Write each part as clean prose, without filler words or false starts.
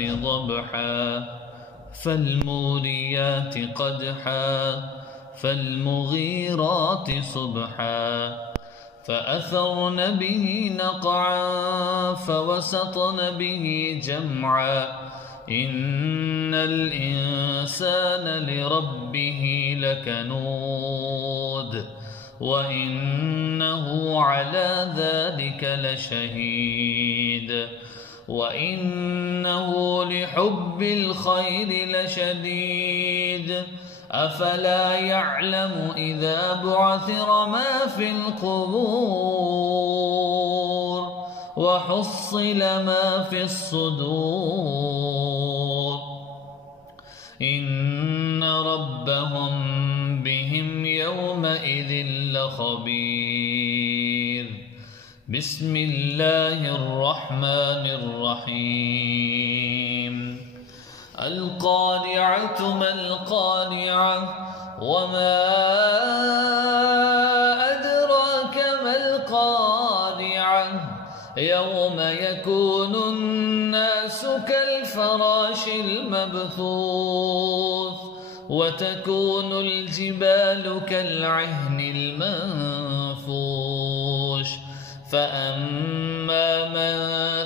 والعاديات ضبحا فالموريات قدحا فالمغيرات صبحا فأثرن به نقعا فوسطن به جمعا إن الإنسان لربه لكنود وإنه على ذلك لشهيد وإنه لحب الخير لشديد أفلا يعلم إذا بعثر ما في القبور وحصل ما في الصدور إن ربهم بهم يومئذ لخبير. بسم الله الرحمن الرحيم. القارعة ما القارعة وما أدراك ما القارعة يوم يكون الناس كالفراش المبثوث وتكون الجبال كالعهن المنفوش فأما من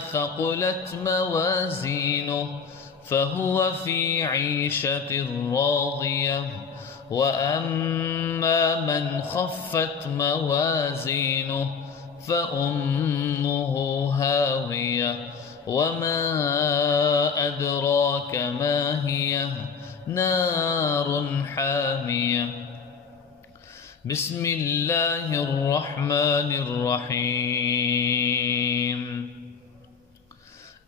ثقلت موازينه فهو في عيشة راضية وأما من خفت موازينه فأمه هاوية وما أدراك ما هي نار حامية. بسم الله الرحمن الرحيم.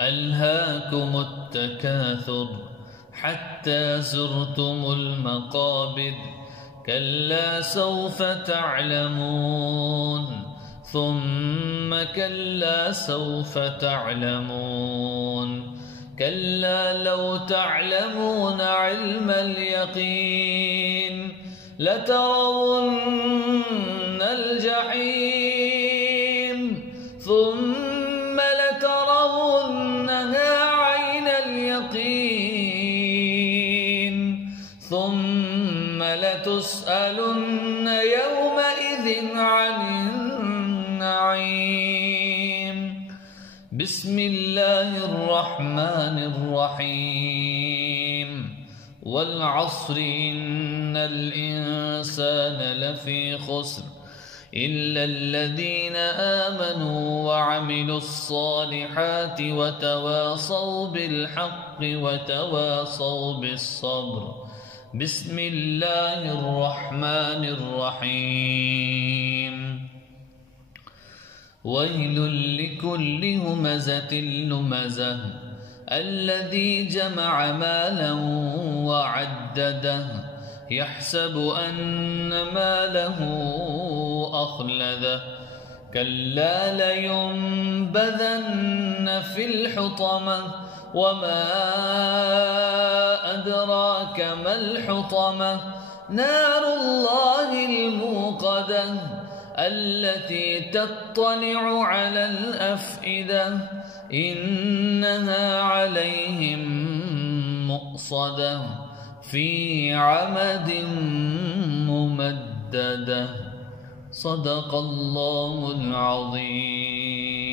ألهاكم التكاثر حتى زرتم المقابر كلا سوف تعلمون ثم كلا سوف تعلمون كلا لو تعلمون علم اليقين لترون الجحيم ثم لترونها عين اليقين ثم لتسألن يومئذ عن النعيم. بسم الله الرحمن الرحيم. والعصر إن الإنسان لفي خسر إلا الذين آمنوا وعملوا الصالحات وتواصوا بالحق وتواصوا بالصبر. بسم الله الرحمن الرحيم. ويل لكل همزة لمزة الذي جمع مالا وعدده يحسب أن ماله أخلده كلا لينبذن في الحطمة وما أدراك ما الحطمة نار الله الموقدة التي تطلع على الأفئدة إنها عليهم مؤصدة في عمد ممددة. صدق الله العظيم.